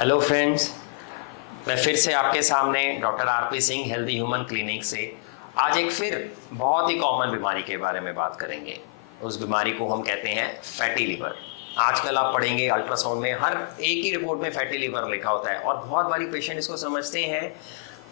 Hello friends, मैं फिर से आपके सामने doctor RP Singh healthy human clinic से आज एक फिर बहुत ही कॉमन बीमारी के बारे में बात करेंगे। उस बीमारी को हम कहते हैं फैटी लिवर। आजकल आप पढ़ेंगे अल्ट्रासाउंड में हर एक ही रिपोर्ट में फैटी लिवर लिखा होता है और बहुत बारी पेशेंट इसको समझते हैं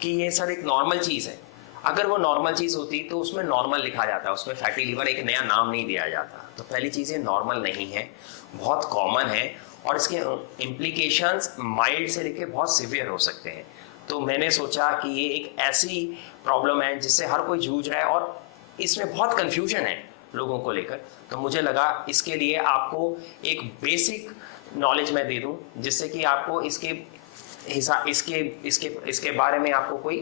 कि ये सर एक नॉर्मल चीज़ है। अगर वो नॉर्मल चीज़ होती तो उसमें नॉर्मल लिखा जाता, उसमें फैटी लिवर एक नया नाम नहीं दिया जाता। तो पहली चीज़ ये नॉर्मल नहीं है, बहुत कॉमन है और इसके इम्प्लीकेशंस माइल्ड से लेके बहुत सीवियर हो सकते हैं। तो मैंने सोचा कि ये एक ऐसी प्रॉब्लम है जिससे हर कोई जूझ रहा है और इसमें बहुत कन्फ्यूजन है लोगों को लेकर। तो मुझे लगा इसके लिए आपको एक बेसिक नॉलेज मैं दे दूं जिससे कि आपको इसके बारे में आपको कोई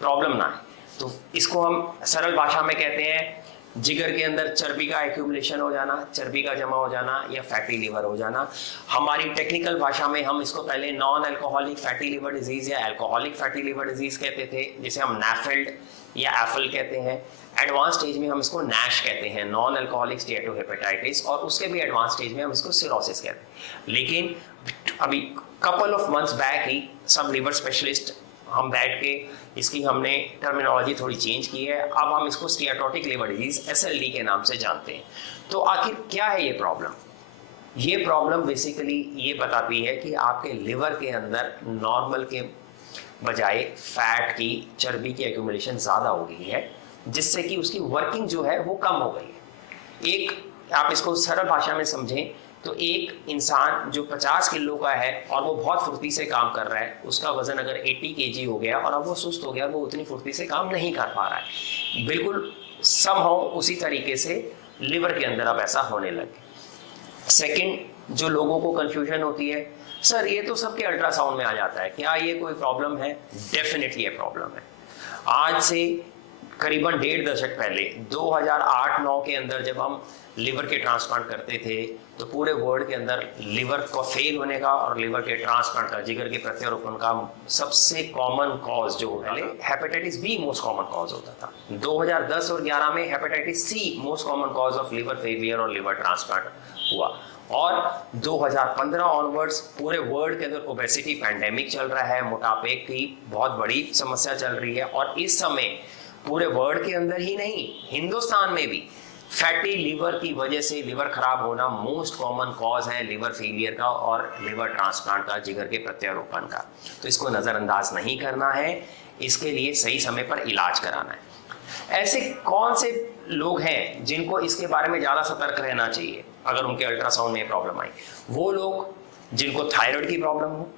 प्रॉब्लम ना है। तो इसको हम सरल भाषा में कहते हैं जिगर के अंदर चर्बी का एक्यूमुलेशन हो जाना, चर्बी का जमा हो जाना या फैटी लिवर हो जाना। हमारी टेक्निकल भाषा में हम इसको पहले non alcoholic fatty liver disease या अल्कोहलिक फैटी लिवर डिजीज कहते थे, जिसे हम नैफेल्ड या एफल कहते हैं। एडवांस स्टेज में हम इसको नैश कहते हैं, नॉन अल्कोहलिक स्टीएटोहेपेटाइटिस, और उसके भी एडवांस स्टेज में हम इसको सिरोसिस कहते हैं। लेकिन अभी कपल ऑफ मंथ्स बैक ही सब लिवर स्पेशलिस्ट हम बैठ के इसकी हमने टर्मिनोलॉजी थोड़ी चेंज की है। अब हम इसको स्टीएटोटिक लिवर डिजीज एसएलडी के नाम से जानते हैं। तो आखिर क्या है ये प्रॉब्लम? ये प्रॉब्लम बेसिकली ये बताती है कि आपके लिवर के अंदर नॉर्मल के बजाय फैट की, चर्बी की एक्यूमुलेशन ज़्यादा हो गई है, जिससे कि उसकी वर्किंग जो है वो कम हो गई है। एक आप इसको सरल भाषा में समझें तो एक इंसान जो 50 किलो का है और वो बहुत फुर्ती से काम कर रहा है, उसका वजन अगर 80 केजी हो गया और अब वो सुस्त हो गया, वो उतनी फुर्ती से काम नहीं कर पा रहा है। बिल्कुल समहाउ उसी तरीके से लिवर के अंदर अब ऐसा होने लगे। सेकंड, जो लोगों को कंफ्यूजन होती है, सर ये तो सबके अल्ट्रासाउंड में आ जाता है, क्या ये कोई प्रॉब्लम है? डेफिनेटली ये प्रॉब्लम है। आज से करीबन 1.5 दशक पहले 2008-9 के अंदर जब हम लिवर के ट्रांसप्लांट करते थे तो पूरे वर्ल्ड के अंदर लिवर को फेल होने का और लिवर के ट्रांसप्लांट का, जिगर के प्रत्यारोपण का सबसे कॉमन कॉज जो पहले hepatitis B most common cause होता था। 2010 और 11 में hepatitis C most common cause of liver failure और लिवर ट्रांसप्लांट हुआ। और 2015 ऑनवर्ड्स पूरे वर्ल्ड के अंदर ओबेसिटी पैंडेमिक चल रहा है, मोटापे की बहुत बड़ी समस्या चल रही है। और इस समय पूरे वर्ल्ड के अंदर ही नहीं, हिंदुस्तान में भी फैटी लिवर की वजह से लिवर खराब होना मोस्ट कॉमन कॉज है लिवर फेलियर का और लिवर ट्रांसप्लांट का, जिगर के प्रत्यारोपण का। तो इसको नज़रअंदाज नहीं करना है, इसके लिए सही समय पर इलाज कराना है। ऐसे कौन से लोग हैं जिनको इसके बारे में ज़्यादा सतर्क रहना चाहिए अगर उनके अल्ट्रासाउंड में प्रॉब्लम आई? वो लोग जिनको थायराइड की प्रॉब्लम हो,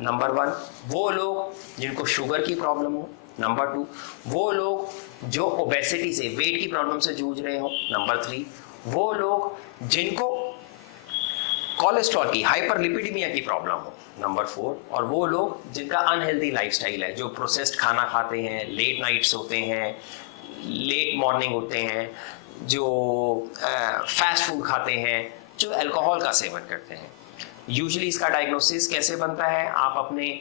नंबर 1। वो लोग जिनको शुगर की प्रॉब्लम हो, नंबर 2। वो लोग जो ओबेसिटी से, वेट की प्रॉब्लम से जूझ रहे हो, नंबर 3। वो लोग जिनको कोलेस्ट्रॉल की, हाइपरलिपिडीमिया की प्रॉब्लम हो, नंबर 4। और वो लोग जिनका अनहेल्दी लाइफस्टाइल है, जो प्रोसेस्ड खाना खाते हैं, लेट नाइट्स सोते हैं, लेट मॉर्निंग उठते हैं, जो फास्ट फूड खाते हैं, जो अल्कोहल का सेवन करते हैं। यूजुअली इसका डायग्नोसिस कैसे बनता है? आप अपने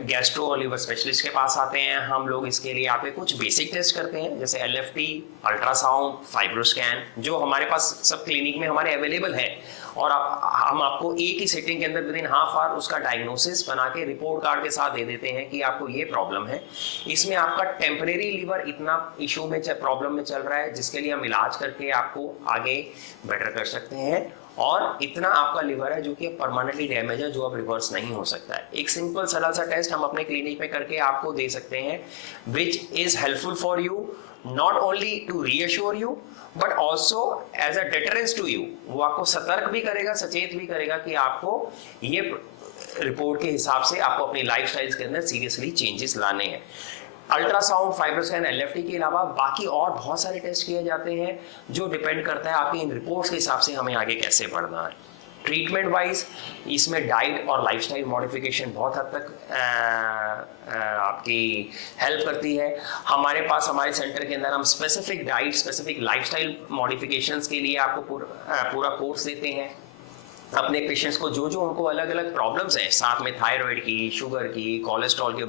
गैस्ट्रो और लिवर स्पेशलिस्ट के पास आते हैं। हम लोग इसके लिए आप कुछ बेसिक टेस्ट करते हैं, जैसे एलएफटी, अल्ट्रासाउंड, फाइब्रोस्कैन, जो हमारे पास सब क्लिनिक में हमारे अवेलेबल है। और हम आपको एक ही सेटिंग के अंदर विद इन हाफ आवर उसका डायग्नोसिस बना के रिपोर्ट कार्ड के साथ दे देते हैं कि आपको ये प्रॉब्लम है। इसमें आपका टेम्परेरी लिवर इतना इशू में प्रॉब्लम में चल रहा है जिसके लिए हम इलाज करके आपको आगे बेटर कर सकते हैं। और इतना आपका लिवर है जो कि परमानेंटली डैमेज है, जो अब रिवर्स नहीं हो सकता है। एक सिंपल सरल सा टेस्ट हम अपने क्लिनिक में करके आपको दे सकते हैं, which is helpful for you, not only to reassure you but also as a deterrence to you. वो आपको सतर्क भी करेगा, सचेत भी करेगा कि आपको ये रिपोर्ट के हिसाब से आपको अपनी लाइफस्टाइल के अंदर सीरियसली चेंजेस लाने हैं। अल्ट्रासाउंड, फाइब्रोस्कैन, एलएफटी के अलावा बाकी और बहुत सारे टेस्ट किए जाते हैं, जो डिपेंड करता है आपकी इन रिपोर्ट्स के हिसाब से हमें आगे कैसे बढ़ना है। ट्रीटमेंट वाइज इसमें डाइट और लाइफस्टाइल मॉडिफिकेशन बहुत हद तक आपकी हेल्प करती है। हमारे पास हमारे सेंटर के अंदर हम specific diet, specific lifestyle modifications के लिए आपको पूरा कोर्स देते हैं। अपने पेशेंट्स को जो जो उनको अलग अलग प्रॉब्लम्स हैं, साथ में थायराइड की, शुगर की, कोलेस्ट्रॉल की,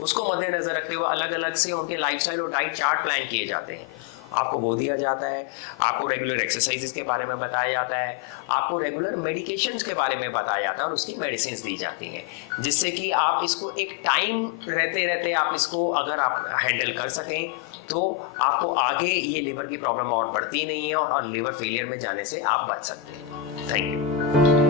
उसको मद्देनजर रखते हुए अलग अलग से उनके लाइफस्टाइल और डाइट चार्ट प्लान किए जाते हैं। आपको वो दिया जाता है, आपको रेगुलर एक्सरसाइजेस के बारे में बताया जाता है, आपको रेगुलर मेडिकेशंस के बारे में बताया जाता है और उसकी मेडिसिन दी जाती हैं, जिससे कि आप इसको एक टाइम रहते रहते आप इसको अगर आप हैंडल कर सकें तो आपको आगे ये लिवर की प्रॉब्लम और बढ़ती नहीं है और लिवर फेलियर में जाने से आप बच सकते हैं। Thank you.